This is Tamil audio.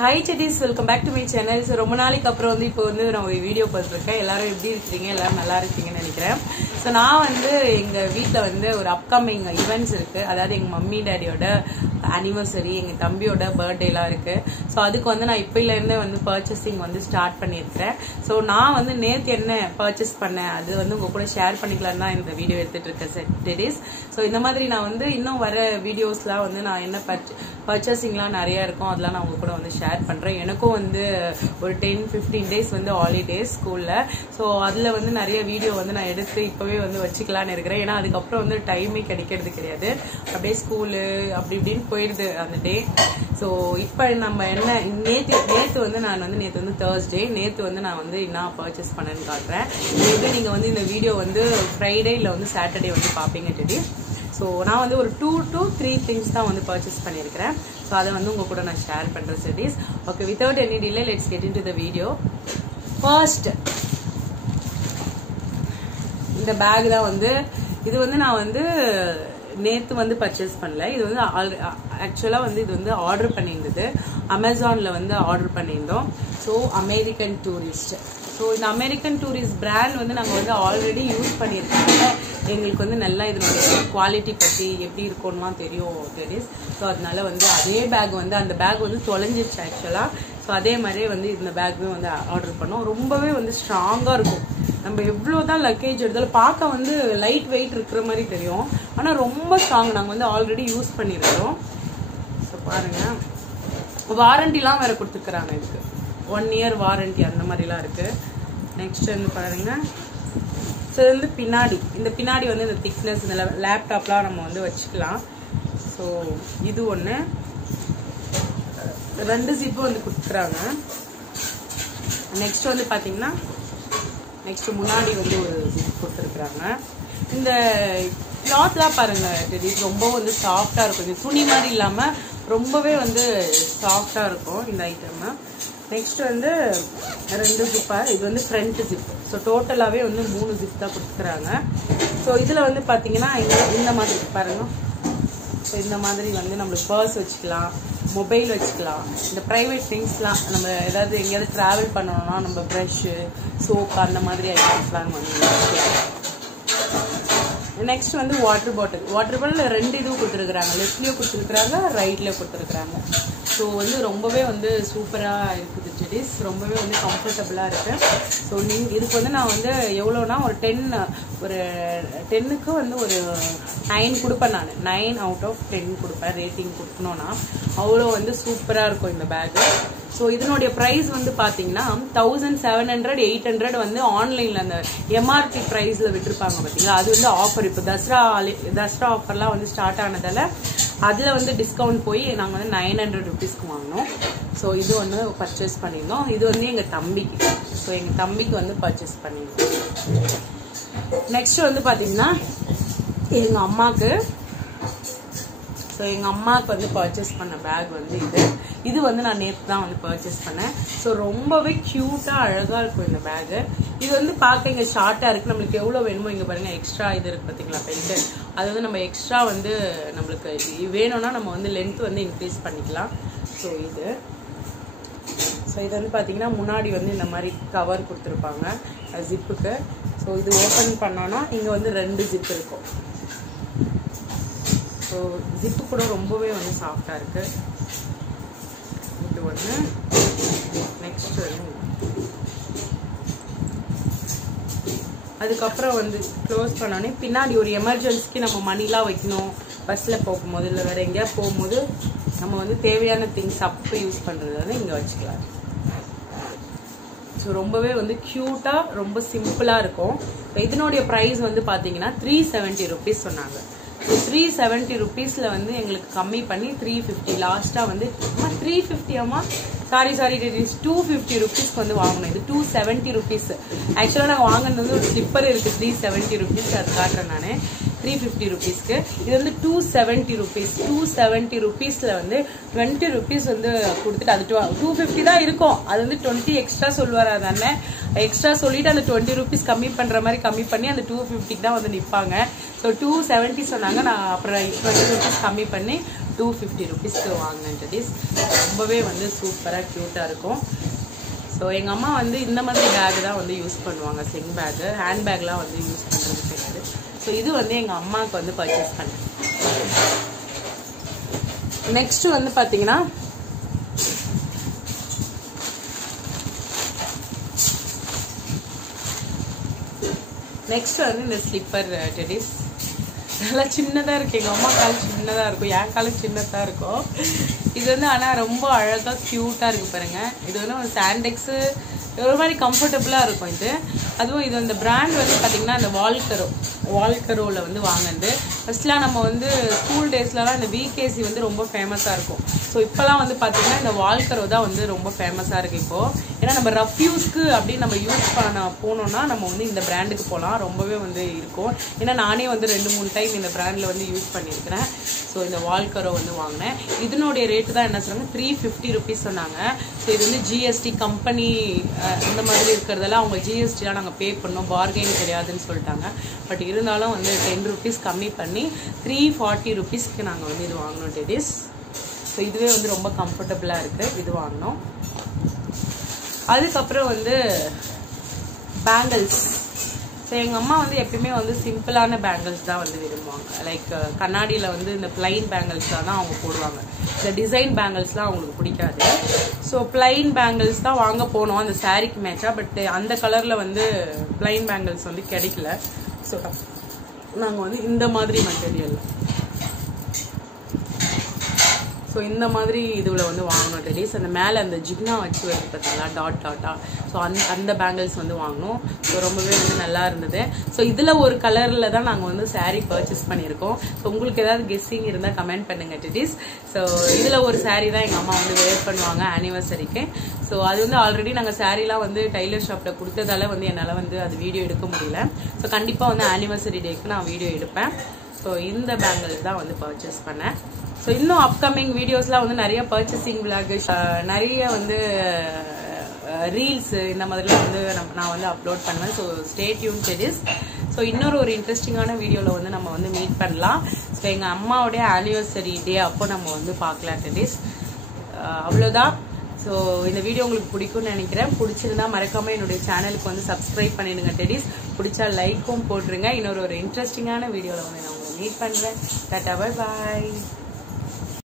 Hi chitties, welcome back to my channel. So ரொம்ப நாளைக்கு அப்புறம் வந்து இப்போ வந்து நான் ஒரு வீடியோ பார்த்துருக்கேன். எல்லாரும் எப்படி இருக்கீங்க? எல்லாரும் நல்லா இருக்கீங்கன்னு நினைக்கிறேன். ஸோ நான் வந்து எங்கள் வீட்டில் வந்து ஒரு அப்கமிங் ஈவெண்ட்ஸ் இருக்குது. அதாவது எங்கள் மம்மி டேடியோட ஆனிவர்சரி, எங்கள் தம்பியோட பர்த்டேலாம் இருக்குது. ஸோ அதுக்கு வந்து நான் இப்போலேருந்தே வந்து பர்ச்சேசிங் வந்து ஸ்டார்ட் பண்ணியிருக்கிறேன். ஸோ நான் வந்து நேற்று என்ன பர்ச்சேஸ் பண்ணேன் அது வந்து உங்கள் கூட ஷேர் பண்ணிக்கலான்னு தான் இந்த வீடியோ எடுத்துகிட்டு இருக்கேன் டெடிஸ். ஸோ இந்த மாதிரி நான் வந்து இன்னும் வர வீடியோஸ்லாம் வந்து நான் என்ன பர்ச்சேசிங்லாம் நிறையா இருக்கும் அதெல்லாம் நான் உங்கள் கூட வந்து ஷேர் பண்ணுறேன். எனக்கும் வந்து ஒரு 10-15 டேஸ் வந்து ஹாலிடேஸ் ஸ்கூலில். ஸோ அதில் வந்து நிறைய வீடியோ வந்து நான் எடுத்து இப்போவே வந்து வச்சுக்கலான்னு இருக்கிறேன். ஏன்னா அதுக்கப்புறம் வந்து டைமே கிடைக்கிறது கிடையாது. அப்படியே ஸ்கூலு அப்படி இப்படின்னு போயிடுது அந்த டே. ஸோ இப்போ நம்ம என்ன நேற்று வந்து நான் வந்து நேற்று வந்து Thursday, நேற்று வந்து நான் வந்து என்ன பர்ச்சேஸ் பண்ணேன்னு காட்டுறேன். மேபி நீங்கள் வந்து இந்த வீடியோ வந்து ஃப்ரைடே இல்லை வந்து சாட்டர்டே வந்து பார்ப்பீங்க டெடி. ஸோ நான் வந்து ஒரு 2 to 3 திங்ஸ் தான் வந்து பர்ச்சேஸ் பண்ணியிருக்கிறேன். ஸோ அதை வந்து உங்கள் கூட நான் ஷேர் பண்ணுறேன் cities. Okay, without any delay let's get into the video. First இந்த பேக் தான் வந்து இது வந்து நான் வந்து நேற்று வந்து பர்ச்சேஸ் பண்ணல. இது வந்து ஆக்சுவலாக வந்து இது வந்து ஆர்டர் பண்ணியிருந்தது. அமேசானில் வந்து ஆர்டர் பண்ணியிருந்தோம். So American tourist. ஸோ இந்த அமெரிக்கன் டூரிஸ்ட் பிராண்ட் வந்து நாங்கள் வந்து ஆல்ரெடி யூஸ் பண்ணியிருக்காங்க. எங்களுக்கு வந்து நல்லா இதனுடைய குவாலிட்டி பற்றி எப்படி இருக்கும்லாம் தெரியும் டெடிஸ். ஸோ அதனால வந்து அதே பேக் வந்து அந்த பேக் வந்து தொலைஞ்சிருச்சு ஆக்சுவலாக. ஸோ அதே மாதிரியே வந்து இந்த பேக்குமே வந்து ஆர்டர் பண்ணோம். ரொம்பவே வந்து ஸ்ட்ராங்காக இருக்கும். நம்ம எவ்வளோ தான் லக்கேஜ் எடுத்தாலும் பார்க்க வந்து லைட் வெயிட் இருக்கிற மாதிரி தெரியும். ஆனால் ரொம்ப ஸ்ட்ராங். நாங்கள் வந்து ஆல்ரெடி யூஸ் பண்ணியிருக்கிறோம். ஸோ பாருங்கள், வாரண்டிலாம் வேறு கொடுத்துருக்குறாங்க. இதுக்கு 1 year வாரண்டி அந்த மாதிரிலாம் இருக்குது. நெக்ஸ்ட் வந்து பாருங்கள், ஸோ இது வந்து இந்த பின்னாடி வந்து இந்த திக்னஸ் இந்த லேப்டாப்லாம் நம்ம வந்து வச்சுக்கலாம். ஸோ இது ஒன்று. 2 ஜிப்பு வந்து கொடுத்துக்குறாங்க. நெக்ஸ்ட் வந்து பார்த்தீங்கன்னா நெக்ஸ்ட் முன்னாடி வந்து ஒரு ஜிப் கொடுத்துருக்குறாங்க. இந்த கிளாத்லாம் பாருங்கள் டெடிஸ், ரொம்ப வந்து சாஃப்டாக இருக்கும். இது துணி மாதிரி இல்லாமல் ரொம்பவே வந்து சாஃப்டாக இருக்கும் இந்த ஐட்டம்மு. நெக்ஸ்ட் வந்து 2 ஜிப்பா, இது வந்து ஃப்ரண்ட் ஜிப். ஸோ டோட்டலாகவே வந்து 3 ஜிப் தான் கொடுத்துக்குறாங்க. ஸோ இதில் வந்து பார்த்தீங்கன்னா இந்த மாதிரி பாருங்க. ஸோ இந்த மாதிரி வந்து நம்மளுக்கு பர்ஸ் வச்சுக்கலாம், மொபைல் வச்சுக்கலாம். இந்த ப்ரைவேட் திங்ஸ்லாம் நம்ம ஏதாவது எங்கேயாவது ட்ராவல் பண்ணணும்னா நம்ம ப்ரஷ்ஷு, சோப் அந்த மாதிரி ஐட்டம்ஸ்லாம் வந்து வச்சுக்கலாம். நெக்ஸ்ட் வந்து வாட்டர் பாட்டில். 2 இதுவும் கொடுத்துருக்குறாங்க. லெஃப்ட்லேயும் கொடுத்துருக்குறாங்க, ரைட்லேயும் கொடுத்துருக்குறாங்க. ஸோ வந்து ரொம்பவே வந்து சூப்பராக இருக்குது டெடிஸ். ரொம்பவே வந்து கம்ஃபர்டபுளாக இருக்குது. ஸோ இதுக்கு வந்து நான் வந்து எவ்வளோனா ஒரு 10க்கு வந்து ஒரு 9 கொடுப்பேன். நான் 9 out of 10 கொடுப்பேன் ரேட்டிங் கொடுக்கணும்னா. அவ்வளோ வந்து சூப்பராக இருக்கும் இந்த பேக்கு. ஸோ இதனுடைய ப்ரைஸ் வந்து பார்த்தீங்கன்னா 1700-800 வந்து ஆன்லைனில் அந்த எம்ஆர்பி ப்ரைஸில் விட்டுருப்பாங்க பார்த்தீங்களா. அது வந்து ஆஃபர் இப்போ தசரா ஆஃபர்லாம் வந்து ஸ்டார்ட் ஆனதால் அதில் வந்து டிஸ்கவுண்ட் போய் நாங்கள் வந்து 900 rupeesக்கு வாங்கினோம். ஸோ இது ஒன்று பர்ச்சேஸ் பண்ணியிருந்தோம். இது வந்து எங்கள் தம்பிக்கு. ஸோ எங்கள் தம்பிக்கு வந்து பர்ச்சேஸ் பண்ணியிருந்தோம். நெக்ஸ்ட் வந்து பார்த்தீங்கன்னா எங்கள் அம்மாவுக்கு. ஸோ எங்கள் அம்மாவுக்கு வந்து பர்ச்சேஸ் பண்ண பேக் வந்து இது வந்து நான் நேற்று தான் வந்து பர்ச்சேஸ் பண்ணேன். ஸோ ரொம்பவே க்யூட்டாக அழகாக இருக்கும் இந்த பேகு. இது வந்து பார்க்க இங்கே ஷார்ட்டாக இருக்குது. நம்மளுக்கு எவ்வளோ வேணுமோ இங்கே பாருங்கள் எக்ஸ்ட்ரா இது இருக்குது பார்த்தீங்களா பெல்ட்டு. அது வந்து நம்ம எக்ஸ்ட்ரா வந்து நம்மளுக்கு வேணும்னா நம்ம வந்து லென்த் வந்து இன்க்ரீஸ் பண்ணிக்கலாம். ஸோ இது வந்து பார்த்தீங்கன்னா முன்னாடி வந்து இந்த மாதிரி கவர் கொடுத்துருப்பாங்க ஜிப்புக்கு. ஸோ இது ஓப்பன் பண்ணோன்னா இங்கே வந்து 2 ஜிப் இருக்கும். ஸோ ஜிப்பு கூட ரொம்பவே வந்து சாஃப்டாக இருக்குது. இது ஒன்று. நெக்ஸ்ட் வந்து அதுக்கப்புறம் வந்து க்ளோஸ் பண்ணோன்னே பின்னாடி ஒரு எமர்ஜென்சிக்கு நம்ம மணிலாம் வைக்கணும். பஸ்ஸில் போகும்போது இல்லை வேறு எங்கேயா போகும்போது நம்ம வந்து தேவையான திங்ஸ் அப்போ யூஸ் பண்ணுறது வந்து இங்கே வச்சுக்கலாம். ஸோ ரொம்பவே வந்து க்யூட்டாக ரொம்ப சிம்பிளாக இருக்கும். இதனுடைய ப்ரைஸ் வந்து பார்த்தீங்கன்னா 370 rupees சொன்னாங்க. ஸோ 370 rupeesல வந்து எங்களுக்கு கம்மி பண்ணி 350 லாஸ்ட்டாக வந்து 350 சாரி 250 rupeesக்கு வந்து வாங்கினோம். இது 270 rupees. ஆக்சுவலாக நாங்கள் வாங்கினது வந்து ஒரு ஸ்லிப்பர் இருக்குது 370 rupees. அது காட்டுறேன் நான் 350 rupeesக்கு. இது வந்து 270 rupees. 270 rupeesல வந்து 20 rupees வந்து கொடுத்துட்டு அது 250 தான் இருக்கும். அது வந்து 20 எக்ஸ்ட்ரா சொல்லுவார். அதானே எக்ஸ்ட்ரா சொல்லிட்டு அந்த 20 rupees கம்மி பண்ணுற மாதிரி கம்மி பண்ணி அந்த 250 தான் வந்து நிற்பாங்க. ஸோ 270 சொன்னாங்க. நான் அப்புறம் 20 rupees கம்மி பண்ணி 250 rupeesக்கு வாங்கினேன் டெடிஸ். ரொம்பவே வந்து சூப்பராக க்யூட்டாக இருக்கும். ஸோ எங்கள் அம்மா வந்து இந்த மாதிரி பேக் தான் வந்து யூஸ் பண்ணுவாங்க, ஸ்லிங் பேக்கு. ஹேண்ட் பேக்லாம் வந்து யூஸ் பண்ணுறது கிடையாது. ஸோ இது வந்து எங்கள் அம்மாவுக்கு வந்து பர்ச்சேஸ் பண்ணேன். நெக்ஸ்ட் வந்து பார்த்தீங்கன்னா நெக்ஸ்ட் வந்து இந்த ஸ்லிப்பர் டெடிஸ். நல்லா சின்னதாக இருக்குது. எங்கள் அம்மா கால் சின்னதாக இருக்கும், என் காலம் சின்னதாக இருக்கும். இது வந்து ஆனால் ரொம்ப அழகாக க்யூட்டாக இருக்குது பாருங்கள். இது வந்து ஒரு சாண்டெக்ஸு ஒரு மாதிரி கம்ஃபர்டபுளாக இருக்கும் இது. அதுவும் இது அந்த பிராண்ட் வந்து பார்த்திங்கன்னா இந்த வால்கரோவில் வந்து வாங்கினது. ஃபஸ்ட்லாம் நம்ம வந்து ஸ்கூல் டேஸ்லலாம் இந்த விகேசி வந்து ரொம்ப ஃபேமஸாக இருக்கும். ஸோ இப்போலாம் வந்து பார்த்திங்கன்னா இந்த வால்கரோ தான் வந்து ரொம்ப ஃபேமஸாக இருக்குது இப்போது. ஏன்னா நம்ம ரஃப் யூஸ்க்கு அப்படின்னு நம்ம யூஸ் பண்ண போனோம்னா நம்ம வந்து இந்த பிராண்டுக்கு போகலாம், ரொம்பவே வந்து இருக்கும். ஏன்னா நானே வந்து 2-3 டைம் இந்த பிராண்டில் வந்து யூஸ் பண்ணியிருக்கிறேன். ஸோ இந்த வால்கரோ வந்து வாங்கினேன். இதனுடைய ரேட்டு தான் என்ன சொன்னாங்க, 350 rupees சொன்னாங்க. ஸோ இது வந்து ஜிஎஸ்டி கம்பெனி இந்த மாதிரி இருக்கிறதெல்லாம் அவங்க ஜிஎஸ்டிலாம் நாங்கள் பே பண்ணோம், பார்கெயின் கிடையாதுன்னு சொல்லிட்டாங்க. பட் இருந்தாலும் வந்து 10 rupees கம்மி பண்ணி 340 rupeesக்கு நாங்கள் வந்து இது வாங்கினோம் டெடிஸ். ஸோ இதுவே வந்து ரொம்ப கம்ஃபர்டபுளாக இருக்குது, இது வாங்கினோம். அதுக்கப்புறம் வந்து பேங்கிள்ஸ். ஸோ எங்கள் அம்மா வந்து எப்பயுமே வந்து சிம்பிளான பேங்கிள்ஸ் தான் வந்து விரும்புவாங்க. லைக் கண்ணாடியில் வந்து இந்த பிளைன் பேங்கிள்ஸ் தான் அவங்க போடுவாங்க. இந்த டிசைன் பேங்கிள்ஸ்லாம் அவங்களுக்கு பிடிக்காது. ஸோ பிளைன் பேங்கிள்ஸ் தான் வாங்க போனோம் அந்த சாரீக்கு மேட்சாக. பட் அந்த கலரில் வந்து பிளைன் பேங்கிள்ஸ் வந்து கிடைக்கல. ஸோ நாங்கள் வந்து இந்த மாதிரி மெட்டீரியல், ஸோ இந்த மாதிரி இதுவில் வந்து வாங்கினோம் டெடிஸ். அந்த மேலே அந்த ஜிக்னா வச்சு வருது பார்த்தீங்களா, டாட் டாட்டா. ஸோ அந்த பேங்கிள்ஸ் வந்து வாங்கினோம். ஸோ ரொம்பவே வந்து நல்லா இருந்தது. ஸோ இதில் ஒரு கலரில் தான் நாங்கள் வந்து சாரீ பர்ச்சேஸ் பண்ணியிருக்கோம். ஸோ உங்களுக்கு ஏதாவது கெஸ்ஸிங் இருந்தால் கமெண்ட் பண்ணுங்கள் டெடிஸ். ஸோ இதில் ஒரு சாரீ தான் எங்கள் அம்மா வந்து வேர் பண்ணுவாங்க ஆனிவர்சரிக்கு. ஸோ அது வந்து ஆல்ரெடி நாங்கள் சாரீலாம் வந்து டைலர் ஷாப்பில் கொடுத்ததால வந்து என்னால் வந்து அது வீடியோ எடுக்க முடியல. ஸோ கண்டிப்பாக வந்து ஆனிவர்சரி டேக்கு நான் வீடியோ எடுப்பேன். ஸோ இந்த பேங்கிள்ஸ் தான் வந்து பர்ச்சேஸ் பண்ணேன். ஸோ இன்னும் அப்கமிங் வீடியோஸ்லாம் வந்து நிறைய பர்ச்சேசிங் விளாக், நிறைய வந்து ரீல்ஸ் இந்த மாதிரிலாம் வந்து நான் வந்து அப்லோட் பண்ணுவேன். So stay tune Teddy's. So இன்னொரு இன்ட்ரெஸ்டிங்கான வீடியோவில் வந்து நம்ம வந்து மீட் பண்ணலாம். ஸோ எங்கள் அம்மாவுடைய ஆனிவர்சரி டே அப்போ நம்ம வந்து பார்க்கலாம் டெடிஸ். அவ்வளோதான். ஸோ இந்த வீடியோ உங்களுக்கு பிடிக்கும்னு நினைக்கிறேன். பிடிச்சிருந்தா மறக்காமல் என்னுடைய சேனலுக்கு வந்து சப்ஸ்கிரைப் பண்ணிடுங்க டெடிஸ். பிடிச்சா லைக்கும் போட்டுருங்க. இன்னொரு இன்ட்ரெஸ்டிங்கான வீடியோவில் வந்து நான் உங்களை மீட் பண்ணுறேன். Tata, bye bye.